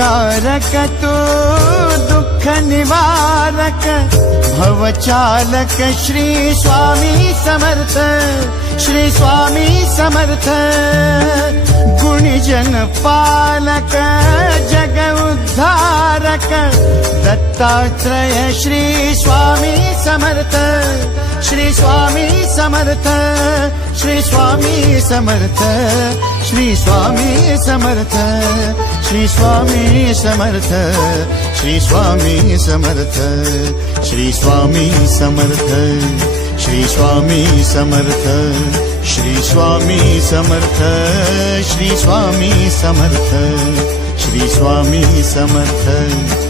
उपकारक तू दुःख निवारक भवचालक श्री स्वामी समर्थ श्री स्वामी समर्थ गुणीजन पालक जग उद्धारक दत्तात्रय श्री स्वामी समर्थ श्री स्वामी समर्थ श्री स्वामी समर्थ श्री स्वामी समर्थ श्री स्वामी समर्थ श्री स्वामी समर्थ श्री स्वामी समर्थ श्री स्वामी समर्थ श्री स्वामी समर्थ श्री स्वामी समर्थ श्री स्वामी समर्थ